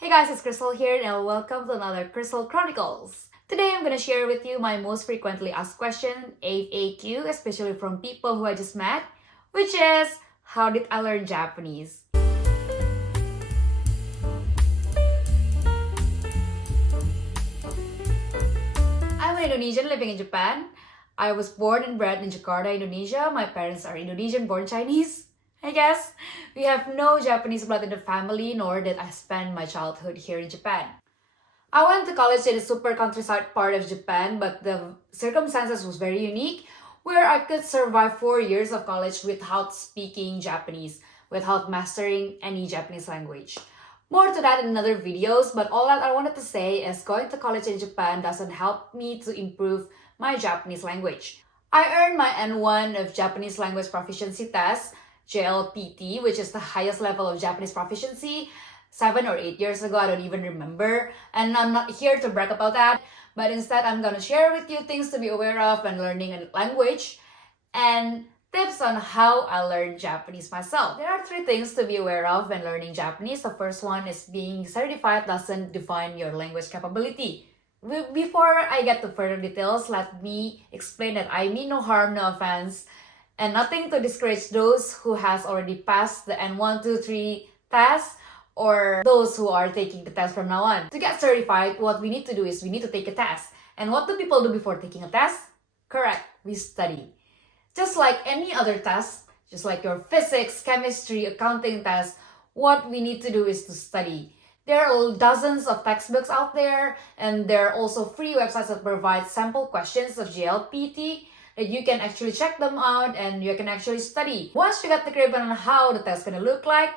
Hey guys, it's Chrystal here and welcome to another Chrystal Chronicles. Today I'm going to share with you my most frequently asked question, FAQ, especially from people who I just met, which is, how did I learn Japanese? I'm an Indonesian living in Japan. I was born and bred in Jakarta, Indonesia. My parents are Indonesian born Chinese. I guess we have no Japanese blood in the family, nor did I spend my childhood here in Japan. I went to college in a super countryside part of Japan, but the circumstances was very unique, where I could survive 4 years of college without speaking Japanese, without mastering any Japanese language. More to that in other videos, but all that I wanted to say is going to college in Japan doesn't help me to improve my Japanese language. I earned my N1 of Japanese language proficiency test, JLPT, which is the highest level of Japanese proficiency, 7 or 8 years ago, I don't even remember. And I'm not here to brag about that, but instead I'm gonna share with you things to be aware of when learning a language and tips on how I learned Japanese myself. There are 3 things to be aware of when learning Japanese. The first one is being certified doesn't define your language capability. Before I get to further details, let me explain that I mean no harm, no offense, and nothing to discourage those who has already passed the N1, 2, 3 test or those who are taking the test from now on. To get certified, what we need to do is we need to take a test. And what do people do before taking a test? Correct, we study. Just like any other test, just like your physics, chemistry, accounting test, what we need to do is to study. There are dozens of textbooks out there, and there are also free websites that provide sample questions of JLPT that you can actually check them out and you can actually study. Once you get the grip on how the test is going to look like,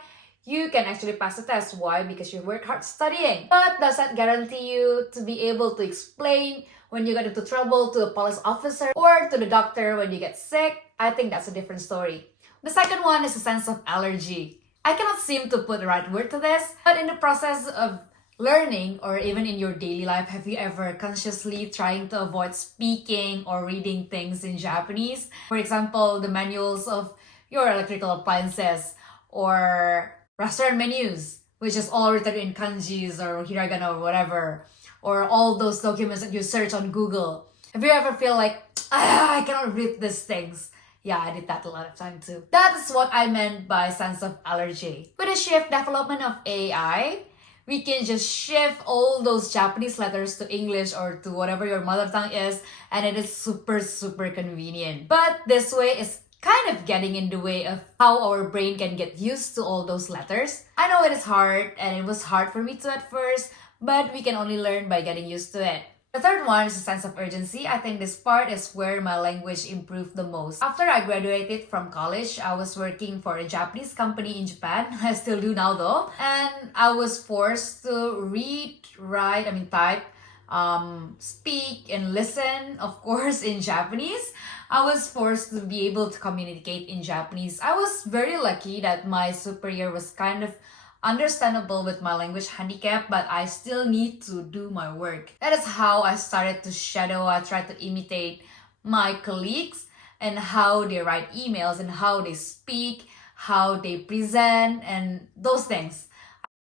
you can actually pass the test. Why? Because you work hard studying. But does that guarantee you to be able to explain when you get into trouble to a police officer or to the doctor when you get sick? I think that's a different story. The second one is a sense of allergy. I cannot seem to put the right word to this, but in the process of learning or even in your daily life, have you ever consciously trying to avoid speaking or reading things in Japanese? For example, the manuals of your electrical appliances or restaurant menus, which is all written in kanjis or hiragana or whatever, or all those documents that you search on Google. Have you ever feel like, I cannot read these things? Yeah, I did that a lot of time too. That's what I meant by sense of allergy. With the shift development of AI, we can just shift all those Japanese letters to English or to whatever your mother tongue is, and it is super convenient. But this way is kind of getting in the way of how our brain can get used to all those letters. I know it is hard, and it was hard for me too at first, but we can only learn by getting used to it. The third one is a sense of urgency. I think this part is where my language improved the most. After I graduated from college, I was working for a Japanese company in Japan. I still do now though. And I was forced to read, write, type, speak and listen, of course, in Japanese. I was forced to be able to communicate in Japanese. I was very lucky that my superior was kind of understandable with my language handicap, but I still need to do my work. That is how I started to shadow. I tried to imitate my colleagues and how they write emails and how they speak, how they present, and those things.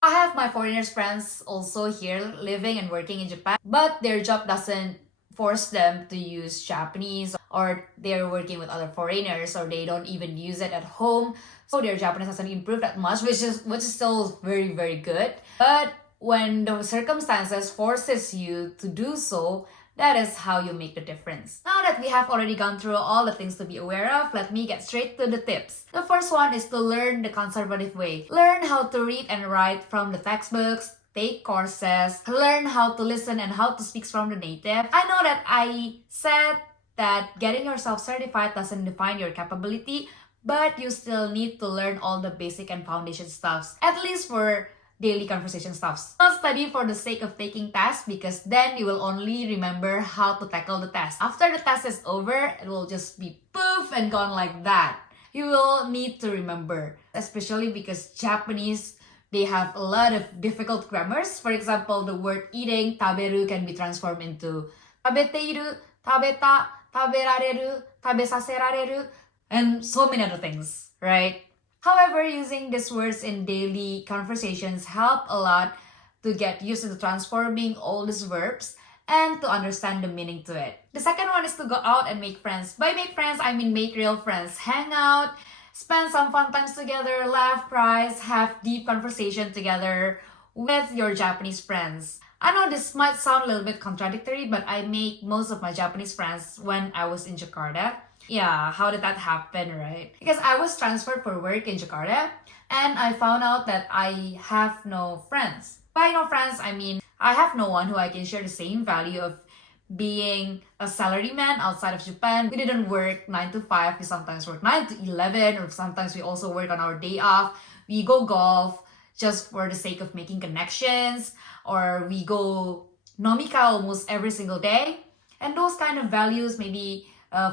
I have my foreigners friends also here living and working in Japan, but their job doesn't force them to use Japanese, or they're working with other foreigners, or they don't even use it at home. So their Japanese hasn't improved that much, which is still very good. But when the circumstances forces you to do so, that is how you make the difference. Now that we have already gone through all the things to be aware of, let me get straight to the tips. The first one is to learn the conservative way. Learn how to read and write from the textbooks, take courses, learn how to listen and how to speak from the native. I know that I said that getting yourself certified doesn't define your capability, but you still need to learn all the basic and foundation stuffs, at least for daily conversation stuffs. Don't study for the sake of taking tests, because then you will only remember how to tackle the test. After the test is over, it will just be poof and gone like that. You will need to remember, especially because Japanese, they have a lot of difficult grammars. For example, the word eating, taberu, can be transformed into tabeteiru, tabeta, taberareru, tabesaserareru, and so many other things, right? However, using these words in daily conversations help a lot to get used to transforming all these verbs and to understand the meaning to it. The second one is to go out and make friends. By make friends, I mean make real friends. Hang out, spend some fun times together, laugh, cry, have deep conversation together with your Japanese friends. I know this might sound a little bit contradictory, but I made most of my Japanese friends when I was in Jakarta. Yeah, how did that happen, right? Because I was transferred for work in Jakarta and I found out that I have no friends. By no friends, I mean I have no one who I can share the same value of being a salaryman outside of Japan. We didn't work 9 to 5. We sometimes work 9 to 11, or sometimes we also work on our day off. We go golf just for the sake of making connections, or we go nomika almost every single day. And those kind of values, maybe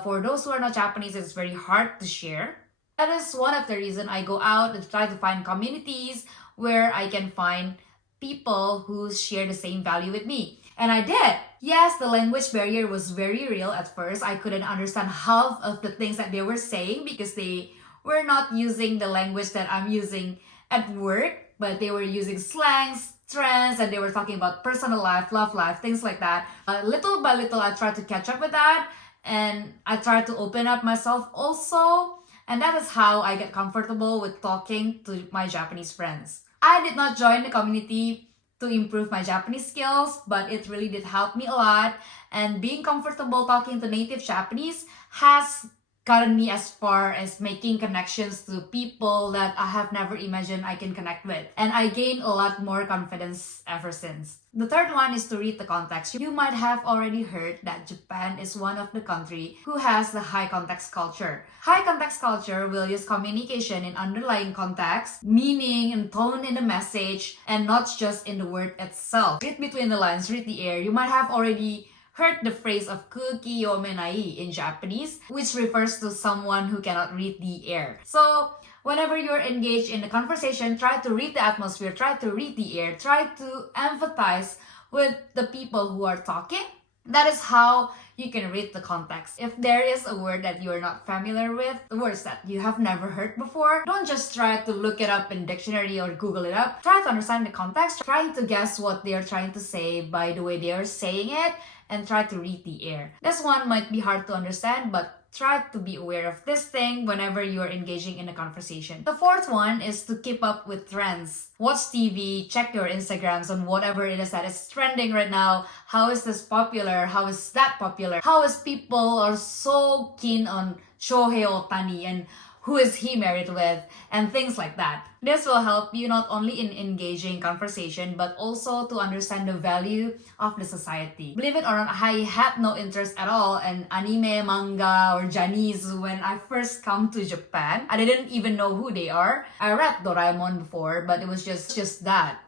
for those who are not Japanese, it's very hard to share. That is one of the reasons I go out and try to find communities where I can find people who share the same value with me. And I did. Yes, the language barrier was very real at first. I couldn't understand half of the things that they were saying because they were not using the language that I'm using at work, but they were using slangs, trends, and they were talking about personal life, love life, things like that. Little by little, I tried to catch up with that, and I tried to open up myself also. And that is how I get comfortable with talking to my Japanese friends. I did not join the community to improve my Japanese skills, but it really did help me a lot. And being comfortable talking to native Japanese has gotten me as far as making connections to people that I have never imagined I can connect with. And I gained a lot more confidence ever since. The third one is to read the context. You might have already heard that Japan is one of the countries who has the high context culture. High context culture will use communication in underlying context, meaning and tone in the message, and not just in the word itself. Read between the lines, read the air. You might have already heard the phrase of kuki yomenai in Japanese, which refers to someone who cannot read the air. So whenever you're engaged in a conversation, try to read the atmosphere, try to read the air, try to empathize with the people who are talking. That is how you can read the context. If there is a word that you're not familiar with, the words that you have never heard before, don't just try to look it up in dictionary or Google it up. Try to understand the context, try to guess what they are trying to say by the way they are saying it, and try to read the air. This one might be hard to understand, but try to be aware of this thing whenever you're engaging in a conversation. The fourth one is to keep up with trends. Watch TV, check your Instagrams on whatever it is that is trending right now. How is this popular? How is that popular? How is people are so keen on Shohei Ohtani and who is he married with, and things like that. This will help you not only in engaging conversation, but also to understand the value of the society. Believe it or not, I had no interest at all in anime, manga, or Japanese when I first come to Japan. I didn't even know who they are. I read Doraemon before, but it was just that.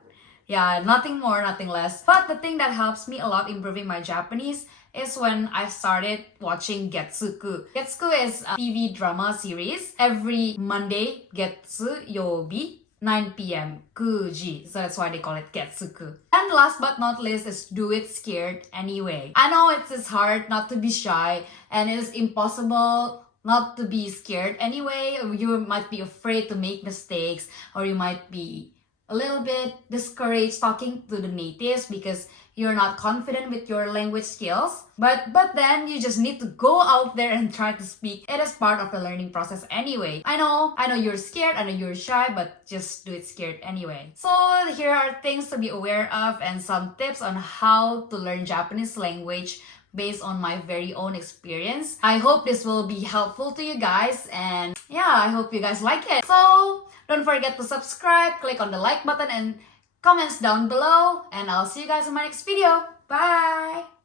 Yeah, nothing more, nothing less. But the thing that helps me a lot improving my Japanese is when I started watching Getsuku. Getsuku is a TV drama series. Every Monday, Getsu Yobi, 9 p.m. Kuji. So that's why they call it Getsuku. And last but not least is do it scared anyway. I know it's hard not to be shy, and it is impossible not to be scared anyway. You might be afraid to make mistakes, or you might be a little bit discouraged talking to the natives because you're not confident with your language skills. But then you just need to go out there and try to speak. It is part of the learning process anyway. I know you're scared, I know you're shy, but just do it scared anyway. So here are things to be aware of and some tips on how to learn Japanese language based on my very own experience. I hope this will be helpful to you guys, and yeah, I hope you guys like it. So don't forget to subscribe, click on the like button, and comments down below, and I'll see you guys in my next video. Bye!